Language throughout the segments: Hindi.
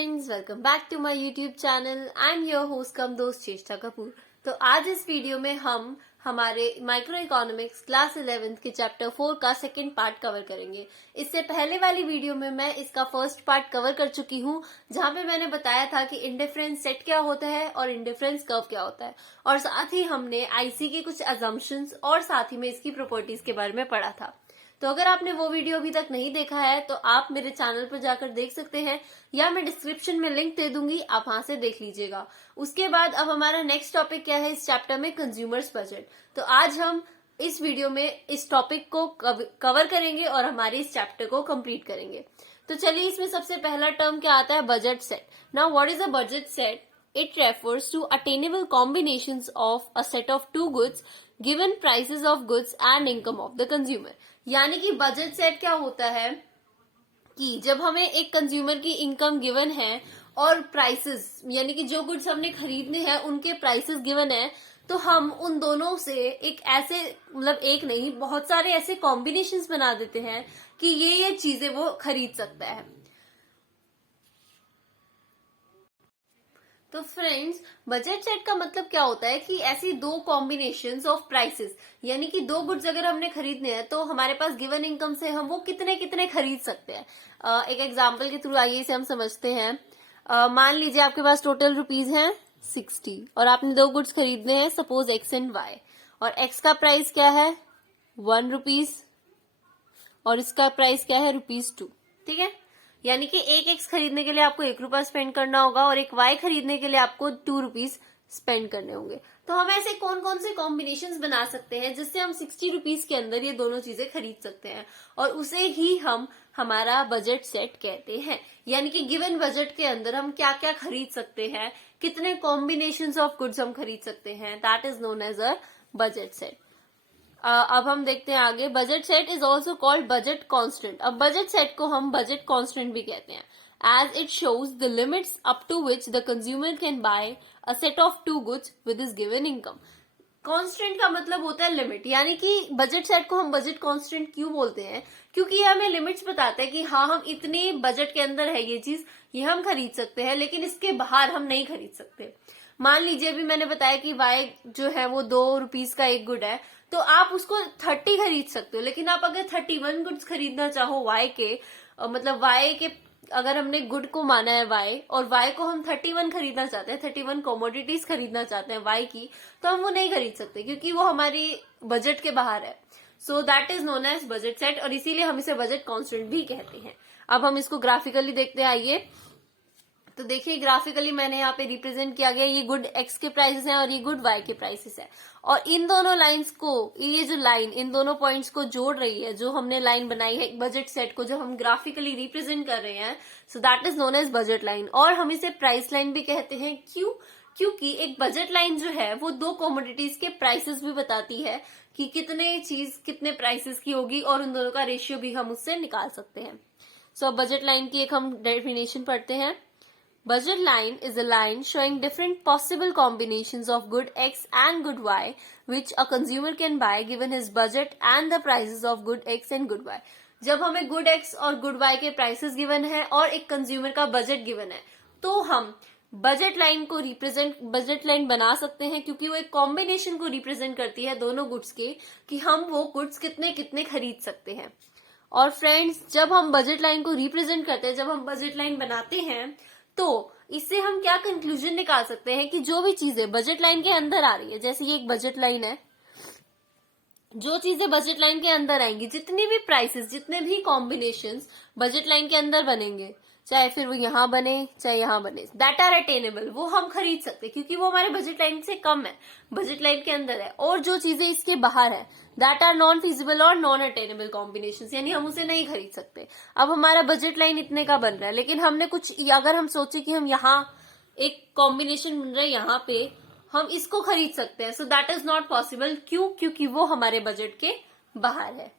Friends, welcome back to my YouTube channel. I am your host cum दोस्त चेष्टा कपूर। तो आज इस वीडियो में हम हमारे माइक्रो इकोनॉमिक्स क्लास 11th के चैप्टर 4 का सेकंड पार्ट कवर करेंगे। इससे पहले वाली वीडियो में मैं इसका फर्स्ट पार्ट कवर कर चुकी हूँ, जहाँ पे मैंने बताया था कि इंडिफरेंस सेट क्या होता है और इंडिफरेंस कर्व क्या होता है, और साथ ही हमने आईसी के कुछ अजम्पशंस और साथ ही में इसकी प्रॉपर्टीज के बारे में पढ़ा था। तो अगर आपने वो वीडियो अभी तक नहीं देखा है तो आप मेरे चैनल पर जाकर देख सकते हैं, या मैं डिस्क्रिप्शन में लिंक दे दूंगी, आप वहां से देख लीजिएगा। उसके बाद अब हमारा नेक्स्ट टॉपिक क्या है इस चैप्टर में, कंज्यूमर्स बजट। तो आज हम इस वीडियो में इस टॉपिक को कवर करेंगे और हमारे इस चैप्टर को कंप्लीट करेंगे। तो चलिए, इसमें सबसे पहला टर्म क्या आता है, budget set. Now what is a budget set? It refers to attainable combinations of a set of two goods given prices of goods and income of the consumer। यानी कि बजट सेट क्या होता है कि जब हमें एक कंज्यूमर की इनकम गिवन है और प्राइसेस, यानी कि जो गुड्स हमने खरीदने हैं उनके प्राइसेस गिवन है, तो हम उन दोनों से एक ऐसे, मतलब एक नहीं, बहुत सारे ऐसे कॉम्बिनेशंस बना देते हैं कि ये चीजें वो खरीद सकता है। तो फ्रेंड्स, बजट सेट का मतलब क्या होता है कि ऐसी दो कॉम्बिनेशंस ऑफ प्राइसेस, यानी कि दो गुड्स अगर हमने खरीदने हैं तो हमारे पास गिवन इनकम से हम वो कितने कितने खरीद सकते हैं। एक एग्जांपल के थ्रू आइए इसे हम समझते हैं। मान लीजिए आपके पास टोटल रुपीज हैं 60 और आपने दो गुड्स खरीदने हैं, सपोज एक्स एंड वाई, और एक्स का प्राइस क्या है 1 रुपीज और इसका प्राइस क्या है ₹2। ठीक है, यानी कि एक एक्स खरीदने के लिए आपको ₹1 स्पेंड करना होगा और एक वाई खरीदने के लिए आपको ₹2 स्पेंड करने होंगे। तो हम ऐसे कौन कौन से कॉम्बिनेशंस बना सकते हैं जिससे हम ₹60 के अंदर ये दोनों चीजें खरीद सकते हैं, और उसे ही हम हमारा बजट सेट कहते हैं। यानी कि गिवन बजट के अंदर हम क्या क्या खरीद सकते हैं, कितने कॉम्बिनेशंस ऑफ गुड्स हम खरीद सकते हैं, that is known as a budget set. अब हम देखते हैं आगे। Budget set is also called budget constant. अब बजट सेट को हम बजट कॉन्स्टेंट भी कहते हैं, as it shows the limits up to which the consumer can buy a set of two goods with his given income. Constant का मतलब होता है लिमिट, यानी कि बजट सेट को हम बजट कांस्टेंट क्यों बोलते हैं, क्योंकि ये हमें लिमिट्स बताता है कि हाँ, हम इतने बजट के अंदर है ये चीज, ये हम खरीद सकते हैं, लेकिन इसके बाहर हम नहीं खरीद सकते। मान लीजिए अभी मैंने बताया कि वाई जो है वो ₹2 का एक गुड है, तो आप उसको 30 खरीद सकते हो, लेकिन आप अगर 31 गुड्स खरीदना चाहो वाई के, मतलब वाई के, अगर हमने गुड को माना है वाई और वाई को हम 31 खरीदना चाहते हैं, 31 कमोडिटीज खरीदना चाहते हैं वाई की, तो हम वो नहीं खरीद सकते क्योंकि वो हमारी बजट के बाहर है। So that is known as budget set, और इसीलिए हम इसे बजट कॉन्स्टेंट भी कहते हैं। अब हम इसको ग्राफिकली देखते हैं, आइए। तो देखिए, ग्राफिकली मैंने यहाँ पे रिप्रेजेंट किया गया, ये गुड एक्स के प्राइसेस हैं और ये गुड वाई के प्राइसेस हैं, और इन दोनों लाइंस को, ये जो लाइन इन दोनों पॉइंट्स को जोड़ रही है, जो हमने लाइन बनाई है बजट सेट को, जो हम ग्राफिकली रिप्रेजेंट कर रहे हैं, so that is known as budget line. और हम इसे प्राइस लाइन भी कहते हैं। क्यों? क्योंकि एक बजट लाइन जो है वो दो कमोडिटीज के प्राइसेस भी बताती है कि कितने चीज कितने प्राइसेस की होगी, और उन दोनों का रेशियो भी हम उससे निकाल सकते हैं। सो बजट लाइन की एक हम डेफिनेशन पढ़ते हैं। Budget line is a line showing different possible combinations of good X and good Y which a consumer can buy given his budget and the prices of good X and good Y। जब हमें good X और good Y के prices given है और एक consumer का budget given है, तो हम बजट लाइन को बजट लाइन बना सकते हैं, क्योंकि वो एक कॉम्बिनेशन को रिप्रेजेंट करती है दोनों गुड्स के, कि हम वो गुड्स कितने कितने खरीद सकते हैं। और फ्रेंड्स, जब हम बजट लाइन को रिप्रेजेंट करते हैं, जब हम बजट लाइन बनाते हैं, तो इससे हम क्या कंक्लूजन निकाल सकते हैं कि जो भी चीजें बजट लाइन के अंदर आ रही है, जैसे ये एक बजट लाइन है, जो चीजें बजट लाइन के अंदर आएंगी, जितनी भी प्राइसेस, जितने भी कॉम्बिनेशंस बजट लाइन के अंदर बनेंगे, चाहे फिर वो यहाँ बने चाहे यहाँ बने, दैट आर अटेनेबल, वो हम खरीद सकते हैं क्योंकि वो हमारे बजट लाइन से कम है, बजट लाइन के अंदर है। और जो चीजें इसके बाहर है, दैट आर नॉन फिजिबल और नॉन अटेनेबल कॉम्बिनेशंस, यानी हम उसे नहीं खरीद सकते। अब हमारा बजट लाइन इतने का बन रहा है, लेकिन हमने कुछ, अगर हम सोचे कि हम यहाँ एक कॉम्बिनेशन बन रहा है, यहाँ पे हम इसको खरीद सकते हैं, so that is not possible. क्यों? क्योंकि वो हमारे बजट के बाहर है।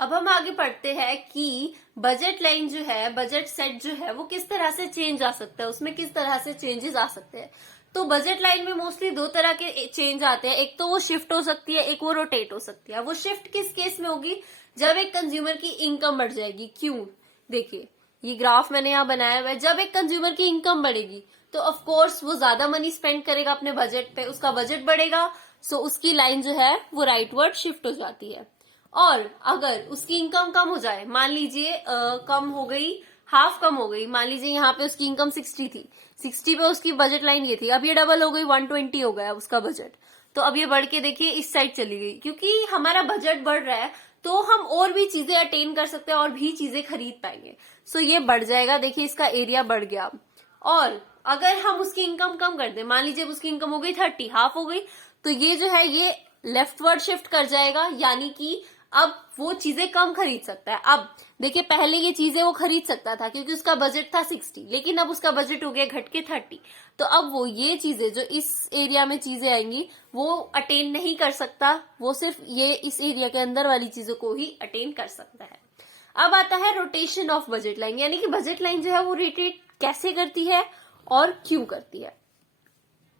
अब हम आगे पढ़ते हैं कि बजट लाइन जो है, बजट सेट जो है, वो किस तरह से चेंज आ सकता है, उसमें किस तरह से चेंजेस आ सकते हैं। तो बजट लाइन में मोस्टली दो तरह के चेंज आते हैं, एक तो वो शिफ्ट हो सकती है, एक वो रोटेट हो सकती है। वो शिफ्ट किस केस में होगी? जब एक कंज्यूमर की इनकम बढ़ जाएगी। क्यों? देखिए, ये ग्राफ मैंने यहाँ बनाया हुआ है। जब एक कंज्यूमर की इनकम बढ़ेगी तो ऑफ कोर्स वो ज्यादा मनी स्पेंड करेगा अपने बजट पे, उसका बजट बढ़ेगा, सो उसकी लाइन जो है वो राइटवर्ड शिफ्ट हो जाती है। और अगर उसकी इनकम कम हो जाए, मान लीजिए कम हो गई, हाफ कम हो गई, मान लीजिए यहाँ पे उसकी इनकम 60 थी, 60 पे उसकी बजट लाइन ये थी, अब ये डबल हो गई, 120 हो गया उसका बजट, तो अब ये बढ़ के देखिए इस साइड चली गई। क्योंकि हमारा बजट बढ़ रहा है तो हम और भी चीजें अटेन कर सकते हैं और भी चीजें खरीद पाएंगे, सो ये बढ़ जाएगा। देखिए इसका एरिया बढ़ गया। और अगर हम उसकी इनकम कम कर दें, मान लीजिए उसकी इनकम हो गई 30, हाफ हो गई, तो ये जो है ये लेफ्टवर्ड शिफ्ट कर जाएगा, यानी कि अब वो चीजें कम खरीद सकता है। अब देखिए पहले ये चीजें वो खरीद सकता था क्योंकि उसका बजट था 60, लेकिन अब उसका बजट हो गया घट के 30, तो अब वो ये चीजें जो इस एरिया में चीजें आएंगी वो अटेन नहीं कर सकता, वो सिर्फ ये इस एरिया के अंदर वाली चीजों को ही अटेन कर सकता है। अब आता है रोटेशन ऑफ बजट लाइन, यानी कि बजट लाइन जो है वो रोटेट कैसे करती है और क्यों करती है।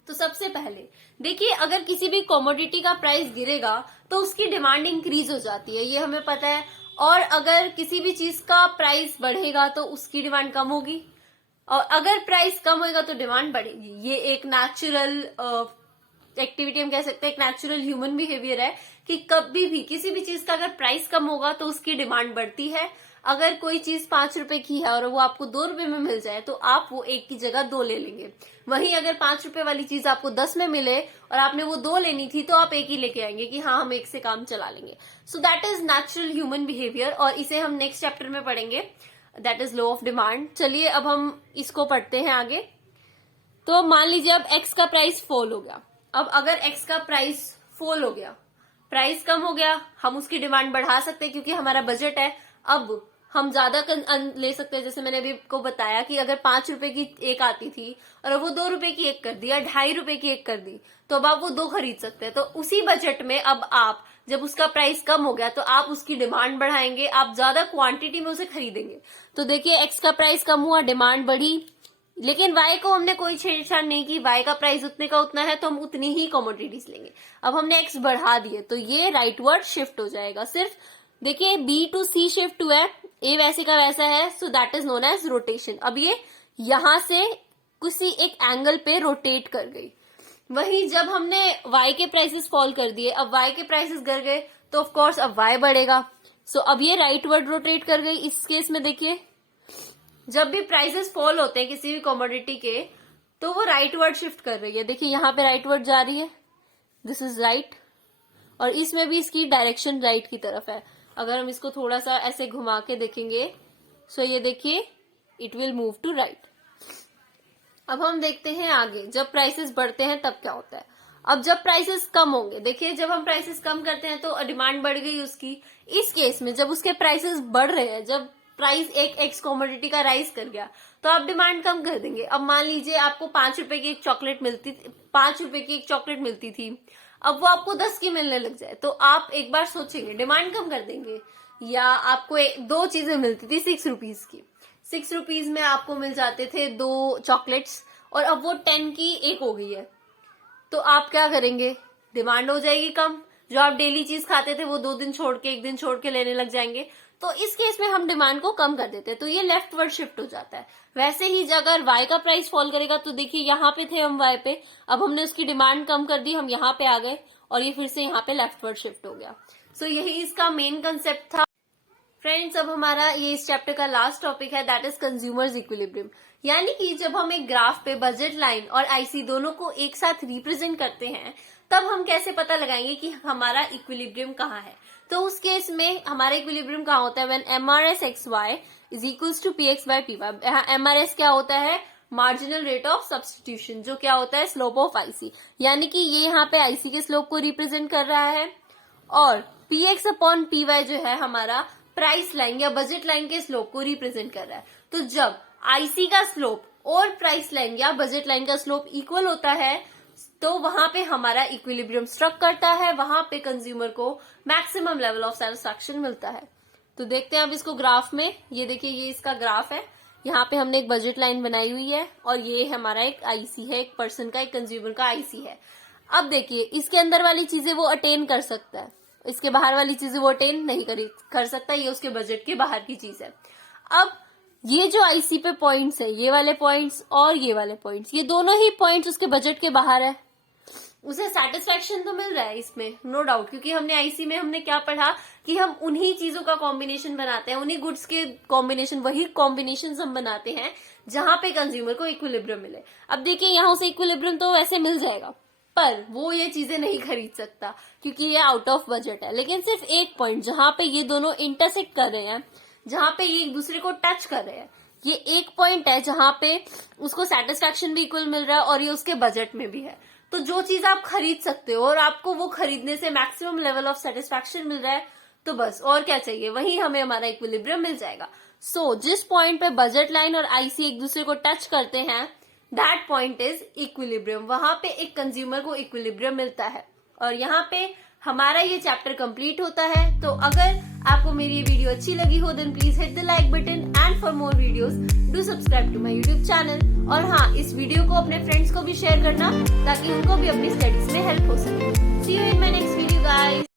तो सबसे पहले देखिए, अगर किसी भी कमोडिटी का प्राइस गिरेगा तो उसकी डिमांड इंक्रीज हो जाती है, ये हमें पता है। और अगर किसी भी चीज का प्राइस बढ़ेगा तो उसकी डिमांड कम होगी, और अगर प्राइस कम होगा तो डिमांड बढ़ेगी। ये एक नेचुरल एक्टिविटी हम कह सकते हैं, एक नेचुरल ह्यूमन बिहेवियर है कि कभी भी किसी भी चीज का अगर प्राइस कम होगा तो उसकी डिमांड बढ़ती है। अगर कोई चीज 5 रुपए की है और वो आपको 2 रुपए में मिल जाए तो आप वो एक की जगह 2 ले लेंगे। वहीं अगर 5 रुपए वाली चीज आपको 10 में मिले और आपने वो 2 लेनी थी तो आप एक ही लेके आएंगे कि हाँ हम एक से काम चला लेंगे। सो that is natural human behaviour, और इसे हम नेक्स्ट चैप्टर में पढ़ेंगे, that is law of demand. चलिए अब हम इसको पढ़ते हैं आगे। तो मान लीजिए अब एक्स का प्राइस फॉल हो गया। अब अगर एक्स का प्राइस फॉल हो गया, प्राइस कम हो गया, हम उसकी डिमांड बढ़ा सकते हैं क्योंकि हमारा बजट है। अब हम ज्यादा ले सकते हैं, जैसे मैंने अभी को बताया कि अगर 5 रुपए की एक आती थी और वो 2 रुपए की एक कर दी या 2.5 रुपए की एक कर दी, तो अब आप वो 2 खरीद सकते हैं। तो उसी बजट में अब आप जब उसका प्राइस कम हो गया तो आप उसकी डिमांड बढ़ाएंगे, आप ज्यादा क्वांटिटी में उसे खरीदेंगे। तो देखिए एक्स का प्राइस कम हुआ, डिमांड बढ़ी, लेकिन वाई को हमने कोई छेड़छाड़ नहीं की, वाई का प्राइस उतने का उतना है तो हम उतनी ही कमोडिटीज लेंगे। अब हमने एक्स बढ़ा दिए तो ये राइटवर्ड शिफ्ट हो जाएगा। सिर्फ देखिए बी टू सी शिफ्ट हुआ है, ए वैसे का वैसा है, so that is known as rotation. अब ये यहां से किसी एक एंगल पे रोटेट कर गई। वहीं जब हमने y के प्राइसेस फॉल कर दिए, अब y के प्राइसेस गिर गए तो ऑफ कोर्स अब y बढ़ेगा। सो अब ये राइटवर्ड रोटेट कर गई। इस केस में देखिए जब भी प्राइसेस फॉल होते हैं किसी भी कमोडिटी के तो वो राइटवर्ड शिफ्ट कर रही है। देखिए यहाँ पे राइटवर्ड जा रही है, दिस इज राइट, और इसमें भी इसकी डायरेक्शन राइट की तरफ है। अगर हम इसको थोड़ा सा ऐसे घुमा के देखेंगे, सो ये देखिए it will move to right. अब हम देखते हैं आगे, जब प्राइसेस बढ़ते हैं तब क्या होता है। अब जब प्राइसेस कम होंगे, देखिए जब हम प्राइसेस कम करते हैं तो डिमांड बढ़ गई उसकी। इस केस में जब उसके प्राइसेस बढ़ रहे हैं, जब प्राइस एक एक्स कमोडिटी का राइज कर गया तो आप डिमांड कम कर देंगे। अब मान लीजिए आपको 5 रुपए की एक चॉकलेट मिलती थी, 5 रुपए की एक चॉकलेट मिलती थी, अब वो आपको 10 की मिलने लग जाए तो आप एक बार सोचेंगे, डिमांड कम कर देंगे। या आपको 2 चीजें मिलती थी 6 रुपीज की, 6 रुपीज में आपको मिल जाते थे 2 चॉकलेट्स, और अब वो 10 की एक हो गई है, तो आप क्या करेंगे, डिमांड हो जाएगी कम। जो आप डेली चीज खाते थे वो 2 दिन छोड़ के 1 दिन छोड़ के लेने लग जाएंगे, तो इस केस में हम डिमांड को कम कर देते हैं, तो ये लेफ्टवर्ड शिफ्ट हो जाता है। वैसे ही अगर y का प्राइस फॉल करेगा तो देखिए यहाँ पे थे हम y पे, अब हमने उसकी डिमांड कम कर दी, हम यहाँ पे आ गए और ये फिर से यहाँ पे लेफ्टवर्ड शिफ्ट हो गया। सो यही इसका मेन कंसेप्ट था। फ्रेंड्स अब हमारा ये इस चैप्टर का लास्ट टॉपिक है, दैट इज कंज्यूमर्स इक्विलिब्रियम। यानी कि जब हम एक ग्राफ पे बजट लाइन और आईसी दोनों को एक साथ रिप्रेजेंट करते हैं तब हम कैसे पता लगाएंगे कि हमारा इक्विलिब्रियम कहाँ है। तो उस केस में हमारा इक्विलिब्रियम कहाँ होता है, when MRS X Y is equals to P X by P Y. यहाँ एमआरएस क्या होता है, मार्जिनल रेट ऑफ सब्सटीट्यूशन, जो क्या होता है स्लोप ऑफ आईसी, यानी कि ये यहाँ पे आईसी के स्लोप को रिप्रेजेंट कर रहा है, और P X upon P Y जो है हमारा प्राइस लाइन या बजट लाइन के स्लोप को रिप्रेजेंट कर रहा है। तो जब आईसी का स्लोप और प्राइस लाइन या बजट लाइन का स्लोप इक्वल होता है तो वहां पे हमारा इक्विलिब्रियम स्ट्रक करता है, वहां पे कंज्यूमर को मैक्सिमम लेवल ऑफ सेटिस्फैक्शन मिलता है। तो देखते हैं अब इसको ग्राफ में, ये देखिए ये इसका ग्राफ है, यहाँ पे हमने एक बजट लाइन बनाई हुई है और ये हमारा एक आईसी है, एक पर्सन का, एक कंज्यूमर का आईसी है। अब देखिए इसके अंदर वाली चीजें वो अटेन कर सकता है, इसके बाहर वाली चीजें वो अटेन नहीं कर सकता, ये उसके बजट के बाहर की चीज है। अब ये जो आईसी पे पॉइंट्स है, ये वाले पॉइंट्स और ये वाले पॉइंट्स, ये दोनों ही पॉइंट्स उसके बजट के बाहर है, उसे सेटिस्फेक्शन तो मिल रहा है इसमें, नो डाउट, क्योंकि हमने आईसी में हमने क्या पढ़ा कि हम उन्हीं चीजों का कॉम्बिनेशन बनाते हैं, उन्हीं गुड्स के कॉम्बिनेशन, वही कॉम्बिनेशन हम बनाते हैं जहां पे कंज्यूमर को इक्विलिब्रियम मिले। अब देखिए यहाँ से इक्विलिब्रियम तो वैसे मिल जाएगा, पर वो ये चीजें नहीं खरीद सकता क्योंकि ये आउट ऑफ बजट है। लेकिन सिर्फ एक पॉइंट जहां पे ये दोनों इंटरसेक्ट कर रहे हैं, जहां पे ये एक दूसरे को टच कर रहे हैं, ये एक पॉइंट है जहां पे उसको सेटिस्फेक्शन भी इक्वल मिल रहा है और ये उसके बजट में भी है। तो जो चीज आप खरीद सकते हो और आपको वो खरीदने से मैक्सिमम लेवल ऑफ सेटिस्फेक्शन मिल रहा है, तो बस और क्या चाहिए, वही हमें हमारा इक्विलिब्रियम मिल जाएगा। सो जिस पॉइंट पे बजट लाइन और आईसी एक दूसरे को टच करते हैं, दैट पॉइंट इज इक्विलिब्रियम। वहां पे एक कंज्यूमर को इक्विलिब्रियम मिलता है और यहाँ पे हमारा ये चैप्टर कंप्लीट होता है। तो अगर आपको मेरी ये वीडियो अच्छी लगी हो, then please hit the like button and for more videos do subscribe to my YouTube channel. और हाँ, इस वीडियो को अपने फ्रेंड्स को भी शेयर करना ताकि उनको भी अपनी स्टडीज में हेल्प हो सके। See you in my next video guys.